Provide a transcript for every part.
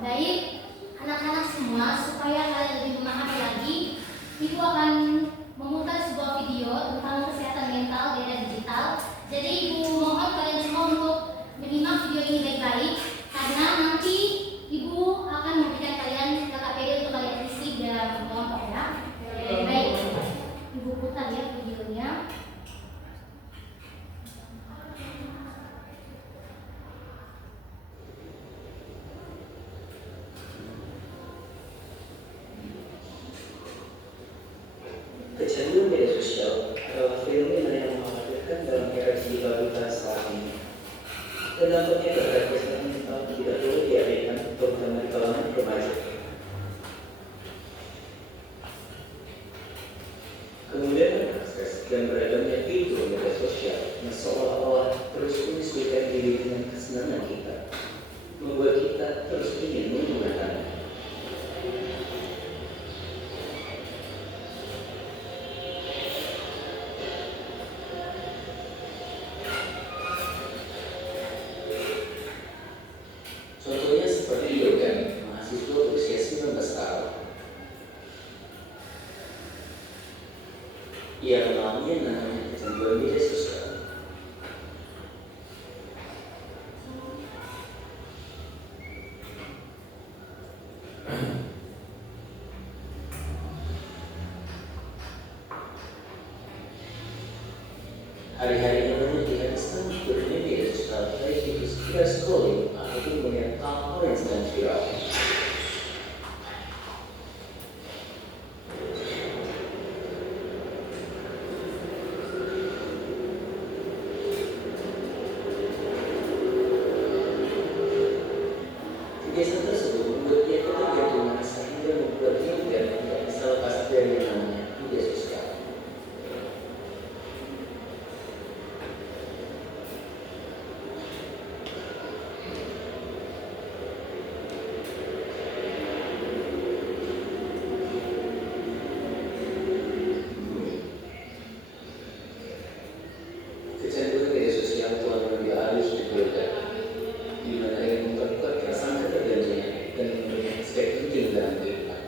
Baik, anak-anak semua, supaya kalian lebih memahami lagi, Ibu akan memutar sebuah video tentang kesehatan mental di era digital. Jadi Ibu mohon kalian semua untuk menyimak video ini baik-baik, karena nanti Ibu akan memberikan kalian KKPD untuk kalian isi dalam kelompok ya. Baik, Ibu putar ya videonya. Kecanduan media sosial adalah fenomena yang mengkhawatirkan dalam era digital saat ini. Dan dampaknya terhadap kesehatan mental tidak boleh diabaikan, terutama di kalangan remaja. Kemudian akses dan beragamnya fitur media sosial yang seolah-olah terus menyesuaikan diri dengan kesenangan kita, membuat kita terus ingin menggunakannya. Contohnya seperti Yogan, mahasiswa berusia 19 tahun. Ia mengalami yang namanya kecanduan media sosial. Hari-harinya banyak dihabiskan bermain media sosial, baik itu sekedar scrolling ataupun melihat hal-hal yang sedang viral. Kebiasaan tersebut membuat dia ketergantungan sehingga membuatnya tidak bisa lepas dari yang namanya media sosial. Kecanduan media sosial telah mengambil alih hidup Yoga, di mana ia memperkuat perasaan ketergantungan dan memberikan aspek penting dalam kehidupan.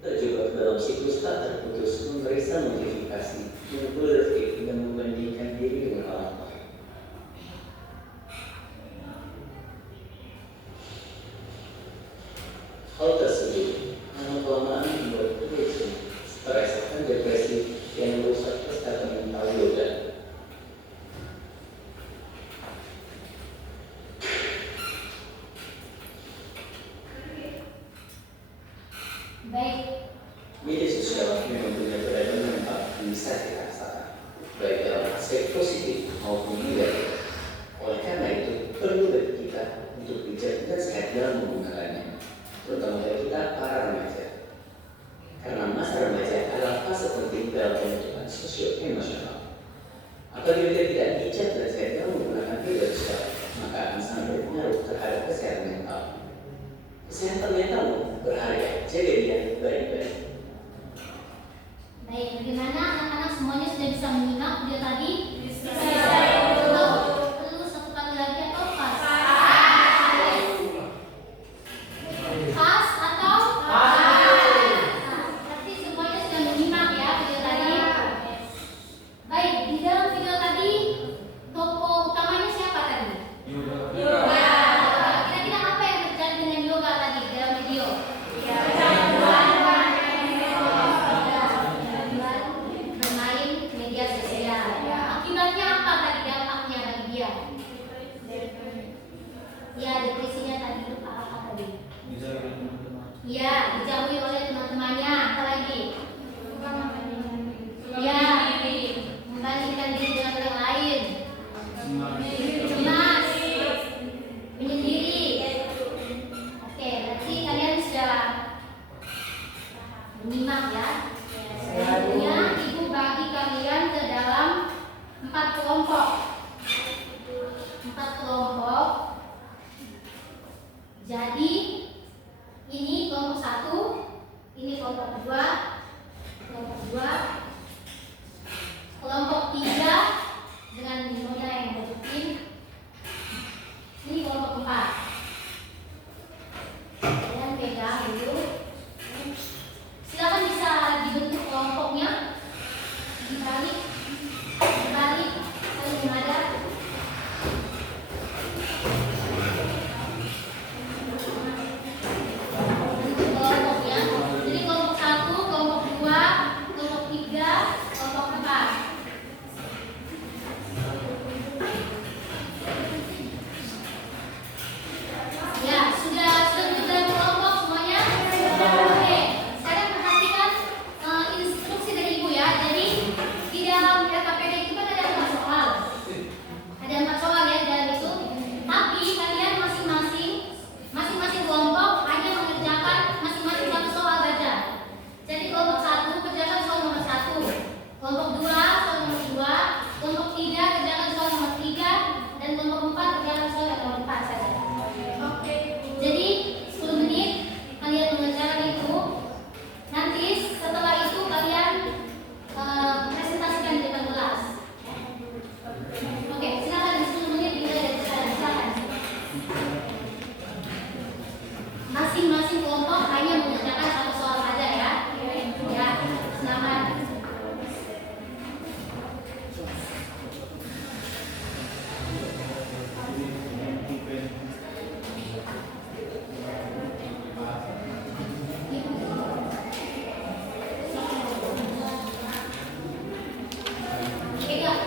Terjebak dalam siklus tak terputus memeriksa notifikasi, memperhatikan dan membandingkan diri dengan orang lain. Hal tersebut lama-kelamaan membuat depresi, stres, dan depresi yang merusak kesehatan mental Yoga. Baik, Media sosial memang punya beragam manfaat yang bisa kita rasakan, baik dalam aspek positif maupun negatif. Oleh karena itu, perlu bagi kita untuk bijak dan sehat dalam menggunakannya, terutama bagi kita para remaja. Karena masa remaja adalah fase penting dalam pembentukan sosio-emosional. Apabila kita tidak bijak dan sehat dalam menggunakan media sosial, maka akan sangat berpengaruh terhadap kesehatan mental. Kesehatan mentalmu berharga, jaga dia baik-baik. baik. Bagaimana anak-anak semuanya sudah bisa menyimak video tadi? Bisa. Perlu satu kali lagi atau pas? Pas atau? Nah, berarti semuanya sudah menyimak ya video tadi. Baik, di dalam video tadi diketahui oleh teman-temannya. Apa lagi? Ya, membandingkan diri dengan orang lain. Cemas, menyendiri. Oke, berarti kalian sudah menyimak ya. Selanjutnya ibu bagi kalian ke dalam 4 kelompok. 4 kelompok. Jadi ini kelompok 1, ini kelompok 2, kelompok 2, kelompok 3 dengan nilai yang positif. Ini kelompok 4. Kalian pegang dulu. Silakan bisa dibentuk kelompoknya, dibalik, saling menghadap. Bentuk kelompoknya. Jadi kelompok 1, kelompok 2, kelompok 3, kelompok 4. Ya, sudah juga kelompok semuanya. Oke, sekarang perhatikan instruksi dari ibu ya. Jadi di dalam LKPD itu kan ada 4 soal. Ada 4 soal ya dalam itu. Tapi kalian masing-masing kelompok hanya mengerjakan masing-masing 1 soal saja. Jadi kelompok 1 kerjakan soal nomor 1, kelompok 2 soal nomor 2, kelompok 3 kerjakan soal nomor 3, dan kelompok 4 kerjakan soal nomor 4 saja. Jadi 10 menit kalian mengerjakan itu. Nanti setelah itu kalian presentasikan di depan kelas. Oke, silakan 10 menit dimulai dari sekarang. Silakan. Masing-masing kelompok hanya mengerjakan 1 soal saja ya. Ya, selamat. Pegang.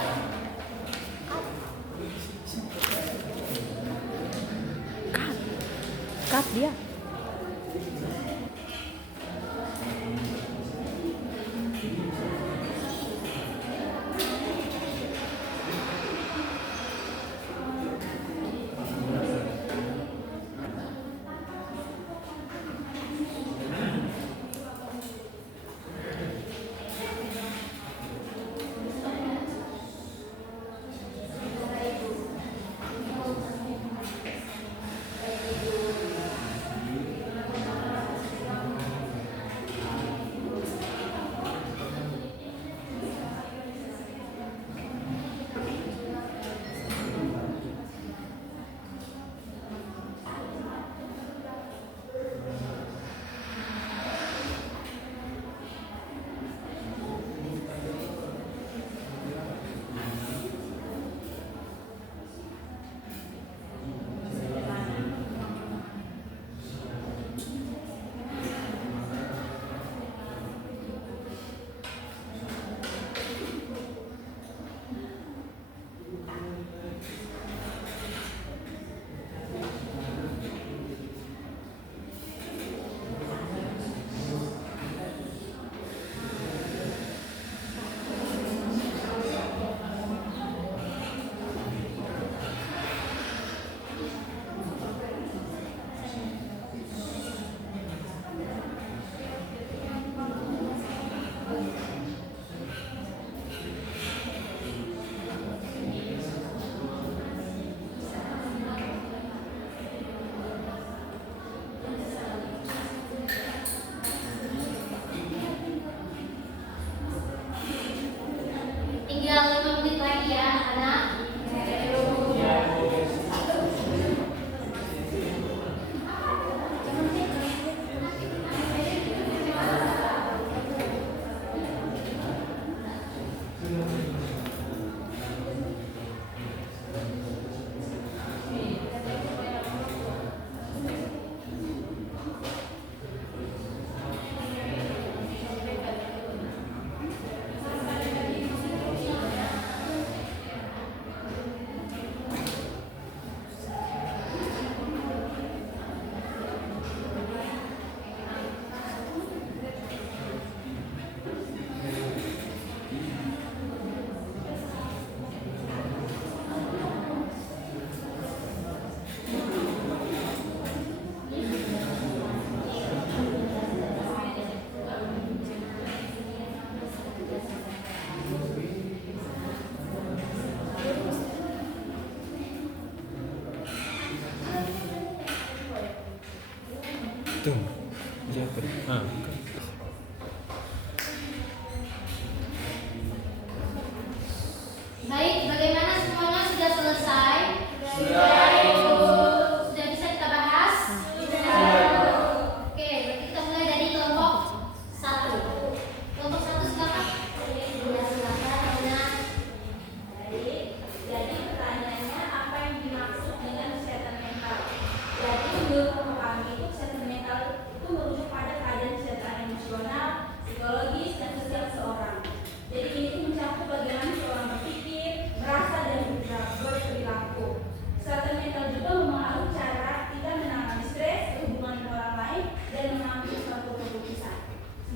Cut dia.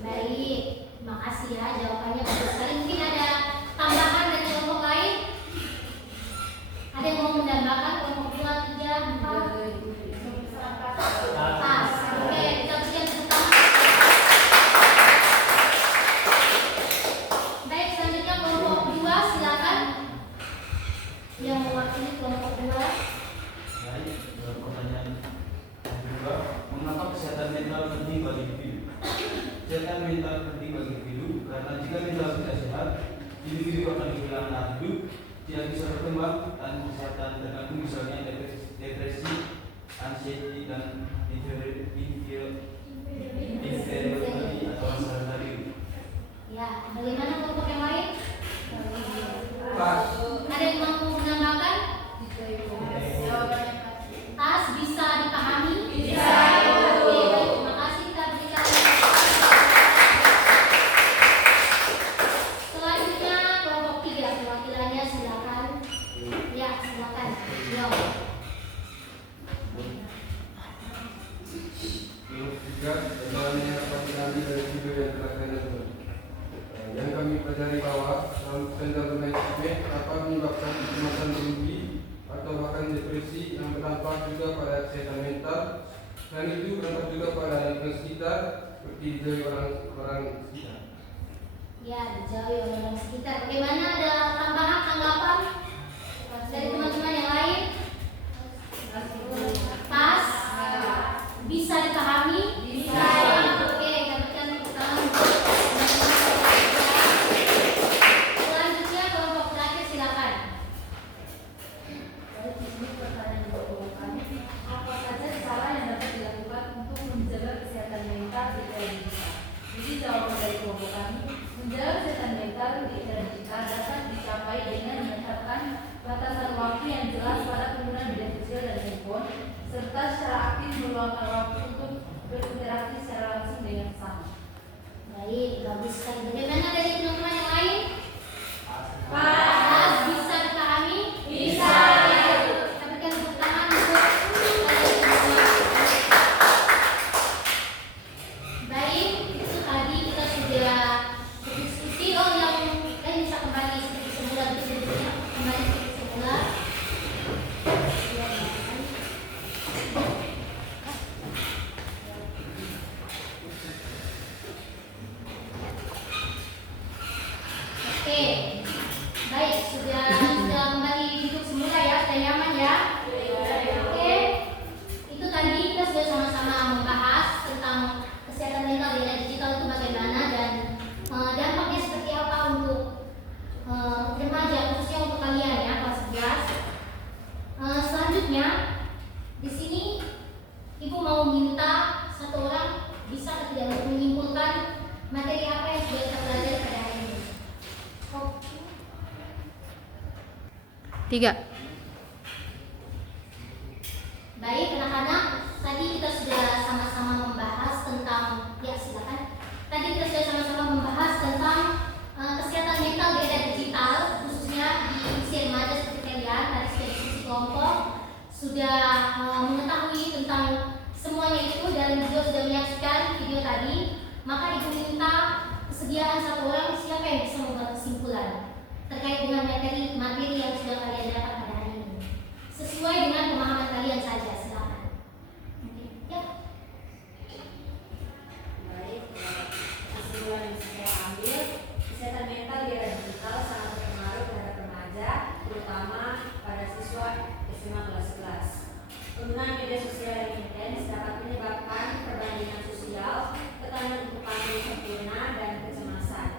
Baik, terima kasih ya jawabannya bagus sekali. Mungkin ada tambahan dari kelompok lain? Ada yang mau menambahkan kelompok 2, 3, 4? Pas. Oke, kita berikan tepuk tangan. Baik, selanjutnya kelompok 2, silakan. Yang mewakili kelompok 2. Baik, pertanyaan kedua, mengapa kesehatan mental penting bagi individu? Kesehatan mental penting bagi individu karena jika mental tidak sehat, individu akan kehilangan arti hidup, tidak bisa berkembang, dan kesehatan terganggu misalnya depresi, anxiety, dan inferiority atau masalah diri. Ya, bagaimana kelompok yang lain? Pas. Ada yang mau menambahkan? Tas bisa dipahami? Bisa. Oke, baik, terima kasih. Kita berikan. Selanjutnya kelompok 3, perwakilannya silakan. Ya, silakan. Yo. Kelompok 3 jawabannya dapat diambil dari video yang telah saya tonton. Yang kami pelajari bahwa selalu tanda bermain dapat menyebabkan kecemasan berlebih atau bahkan depresi yang berdampak juga pada kesehatan mental. Selain itu berdampak juga pada lingkungan sekitar seperti dijauhi orang sekitar. Ya, dijauhi oleh orang sekitar. Bagaimana, ada tambahan tanggapan dari teman-teman yang lain? Pas? Bisa dipahami? Bisa. Oke, dapatkan tepuk tangan. Selanjutnya kelompok terakhir silakan. Apa saja cara yang dapat dilakukan untuk menjaga kesehatan mental di era digital? Jadi jawaban dari kelompok kami, menjaga kesehatan mental di era digital dapat dicapai dengan menetapkan batasan waktu yang jelas pada penggunaan media sosial dan handphone, serta secara aktif meluangkan waktu untuk berinteraksi secara langsung dengan sesama. Baik, bagus sekali. Bagaimana dari teman-teman yang lain? Pas. Bisa dipahami? Bisa. Kita berikan tepuk tangan untuk kalian semua. Baik, itu tadi kita sudah berdiskusi. Oh, yang lain bisa kembali seperti semula, bisa kembali seperti semula. Oke, baik, sudah kembali hidup semula ya, sudah nyaman ya. Oke, itu tadi kita sudah sama-sama membahas tentang kesehatan mental di era digital itu bagaimana dan dampaknya seperti apa untuk remaja, khususnya untuk kalian ya kelas 11. Selanjutnya di sini Ibu mau minta satu orang bisa atau tidak untuk menyimpulkan materi apa yang sudah kita pelajari pada hari ini. 3. Baik anak-anak, tadi kita sudah sama-sama membahas tentang, ya silakan. Tadi kita sudah sama-sama membahas tentang kesehatan mental di era digital, khususnya di usia remaja seperti kalian. Tadi sudah diskusi kelompok, sudah mengetahui tentang semuanya itu dan juga sudah menyaksikan video tadi. Maka Ibu minta kesediaan satu orang, siapa yang bisa membuat kesimpulan terkait dengan materi yang sudah kalian dapat pada hari ini, sesuai dengan pemahaman kalian saja. Silakan. Oke. Ya. Baik, kesimpulan yang saya ambil, kesehatan mental di era digital sangat berpengaruh terhadap remaja, terutama pada siswa SMA kelas 11. Penggunaan media sosial yang intens dapat menyebabkan perbandingan sosial, tekanan untuk tampil sempurna, dan kecemasan.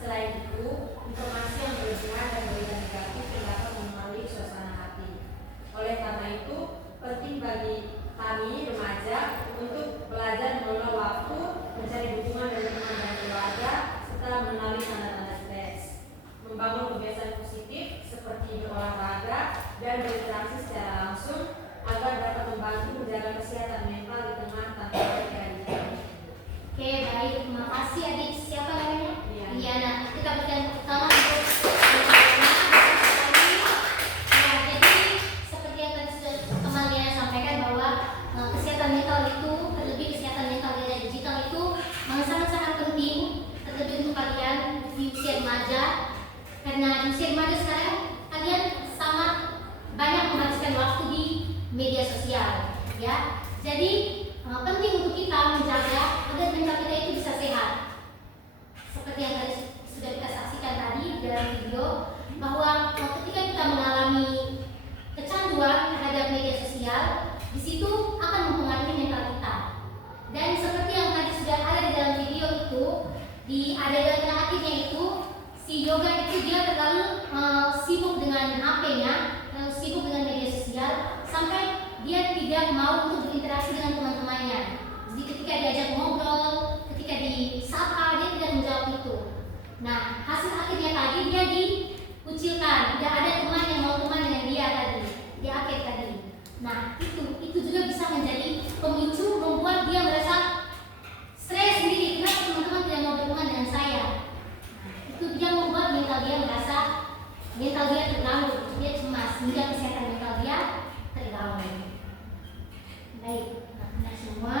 Selain itu, informasi yang berlebihan dan berita negatif dapat mempengaruhi suasana hati. Oleh karena itu, penting bagi kami remaja untuk belajar mengelola waktu, mencari dukungan dari teman dan keluarga, serta mengenali tanda-tanda stres. Membangun kebiasaan positif seperti berolahraga dan berinteraksi secara langsung agar dapat membantu menjaga kesehatan mental di tengah tantangan digital. Oke, baik. Terima kasih adik. Siapa namanya? Liana. Nah, kita berikan tepuk tangan untuk Liana. Ya, jadi seperti yang tadi sudah teman Liana sampaikan bahwa kesehatan mental itu, terlebih kesehatan mental di era digital itu sangat-sangat penting remaja, karena di usia remaja sekarang kalian sangat banyak menghabiskan waktu di media sosial, ya. Jadi penting untuk kita menjaga agar mental kita itu bisa sehat. Seperti yang tadi sudah kita saksikan tadi dalam video, bahwa ketika kita mengalami kecanduan terhadap media sosial, di situ akan mempengaruhi mental kita. Dan seperti yang tadi sudah ada di dalam video itu, di adegan terakhirnya itu, si Yoga itu dia terlalu sibuk dengan HP-nya, terlalu sibuk dengan media sosial, sampai dia tidak mau untuk berinteraksi dengan teman-temannya. Jadi ketika diajak ngobrol, ketika disapa, dia tidak menjawab itu. Nah, hasil akhirnya tadi dia dikucilkan, tidak ada teman yang mau teman dengan dia tadi, di akhir tadi. Nah, itu juga bisa menjadi pemicu membuat dia merasa stres sendiri. Kenapa teman-teman tidak mau berteman dengan saya? Nah, itu dia membuat mental dia merasa mental dia terganggu, dia cemas, hingga kesehatan mental dia terganggu. Baik, nah semua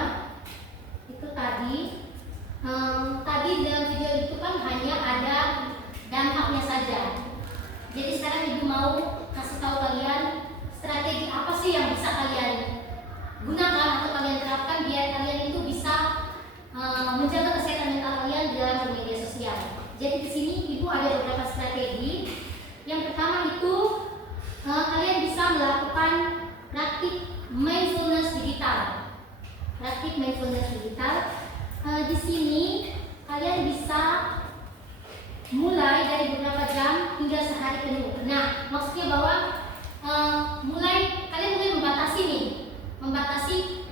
itu tadi dalam video itu kan hanya ada dampaknya saja. Jadi sekarang ibu mau kasih tahu kalian strategi apa sih yang bisa kalian gunakan atau kalian terapkan biar kalian itu bisa menjaga kesehatan mental kalian di dalam media sosial. Jadi di sini ibu ada beberapa strategi. Yang pertama itu kalian bisa melakukan praktik mindfulness digital. Praktik mindfulness digital. Di sini kalian bisa mulai dari beberapa jam hingga sehari penuh. Nah, maksudnya bahwa kalian mulai membatasi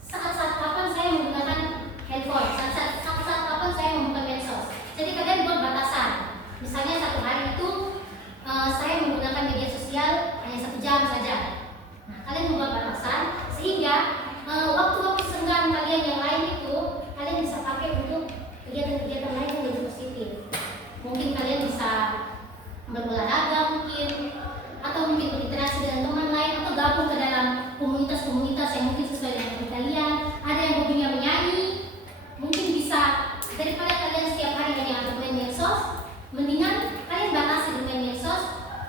saat-saat kapan saya menggunakan handphone, saat-saat kapan saya membuka medsos. Jadi kalian buat batasan. Misalnya satu hari itu saya menggunakan media sosial hanya 1 jam saja. Nah, kalian membuat batasan sehingga waktu-waktu senggang kalian yang lain itu kalian bisa pakai untuk kegiatan-kegiatan lain yang lebih positif. Mungkin kalian bisa berolahraga atau mungkin berinteraksi dengan teman lain, atau gabung ke dalam komunitas-komunitas yang mungkin sesuai dengan hobi kalian. Ada yang hobinya menyanyi, mungkin bisa, daripada kalian setiap hari hanya bermain medsos, mendingan kalian batasi bermain medsos.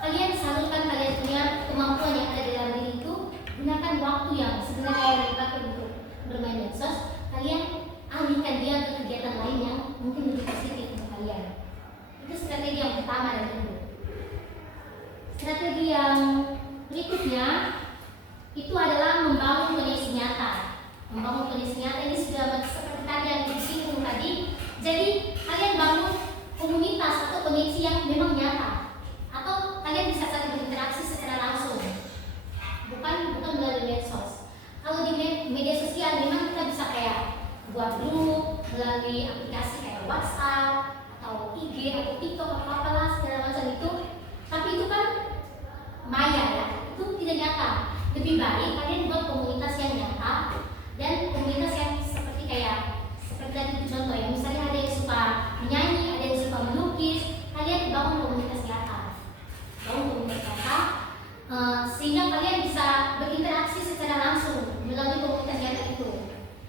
Kalian salurkan kalian punya kemampuan yang ada di dalam diri itu, gunakan waktu yang sebenarnya kalian dipakai untuk bermain medsos, kalian alihkan dia ke kegiatan lain yang mungkin lebih positif untuk kalian. Itu strategi yang pertama dan kedua. Strategi yang berikutnya itu adalah membangun koneksi nyata. Membangun koneksi nyata ini sudah seperti tadi yang disinggung tadi. Jadi kalian bangun komunitas atau koneksi yang memang nyata, atau kalian bisa saling berinteraksi secara langsung, bukan melalui medsos. Kalau di media sosial memang kita bisa kayak buat grup melalui aplikasi kayak WhatsApp atau IG atau TikTok atau apalah segala macam itu, tapi itu kan maya ya, itu tidak nyata. Lebih baik kalian buat komunitas yang nyata dan komunitas yang seperti tadi contoh ya, misalnya ada yang suka menyanyi, ada yang suka melukis, kalian bangun komunitas nyata, sehingga kalian bisa berinteraksi secara langsung melalui komunitas nyata itu.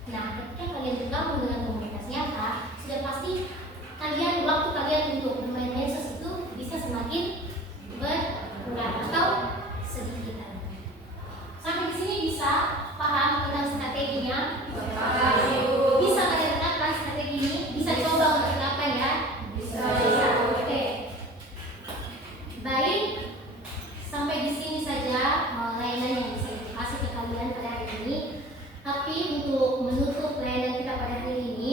Nah, ketika kalian bergabung dengan komunitas nyata, sudah pasti waktu kalian untuk bermain medsos itu bisa semakin berkurang atau sedikit. Sampai di sini bisa paham tentang strateginya? Bisa kalian terapkan strategi ini? Bisa coba untuk terapkan ya? Bisa. Oke. Baik. Sampai di sini saja layanan yang bisa dikasih ke kalian pada hari ini. Tapi untuk menutup layanan kita pada hari ini,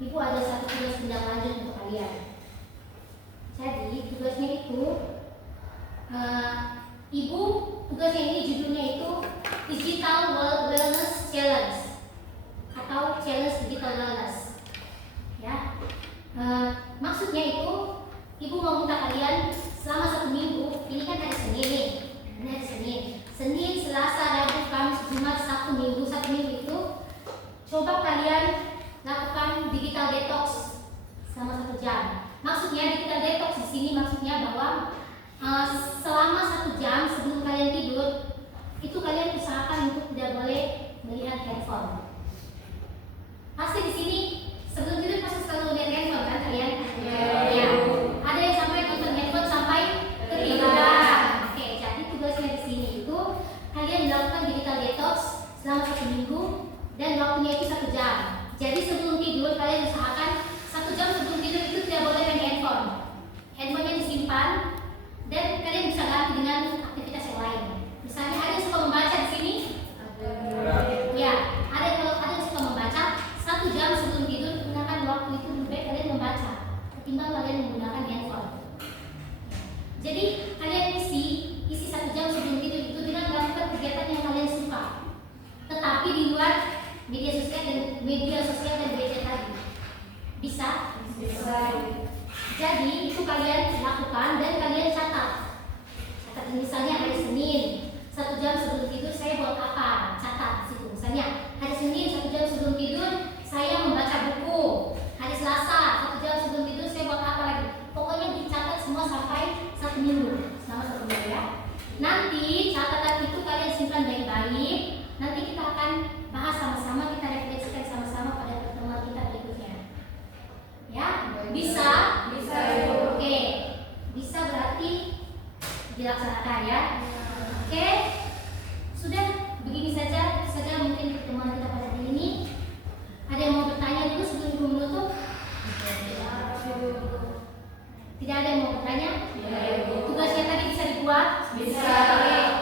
Ibu ada satu tugas tindak lanjut untuk kalian. Jadi tugasnya itu, Ibu tugasnya ini judulnya itu Digital Wellness Challenge atau Challenge Digital Wellness. Ya, maksudnya itu Ibu mau minta kalian selama 1 minggu, ini kan hari Senin nih, ini hari Senin, Selasa, Rabu, Kamis, Jumat, Sabtu, Minggu, 1 minggu itu coba kalian lakukan digital detox selama 1 jam. Maksudnya digital detox di sini maksudnya bahwa selama 1 jam sebelum kalian tidur itu kalian usahakan untuk tidak boleh melihat handphone. Pasti di sini sebelum tidur pasti selalu lihat handphone kan kalian? Ya. Ada yang sampai Bisa? Bisa. Jadi itu kalian lakukan dan kalian catat. Catat misalnya hari Senin 1 jam sebelum tidur saya buat apa? Catat di situ. Misalnya hari Senin 1 jam sebelum tidur saya membaca buku. Hari Selasa 1 jam sebelum tidur saya buat apa lagi? Pokoknya dicatat semua sampai 1 minggu. Selama 1 minggu ya. Nanti catatan itu kalian simpan baik-baik. Nanti kita akan bahas sama-sama, kita refleksikan sama-sama pada pertemuan kita berikutnya. Ya, bisa? Bisa, Ibu. Oke, bisa berarti dilaksanakan ya. Oke, sudah begini saja, mungkin pertemuan kita pada hari ini. Ada yang mau bertanya dulu sebelum Ibu menutup? Tidak ada yang mau bertanya? Ya, Ibu. Tugasnya tadi bisa dibuat? Bisa. Oke.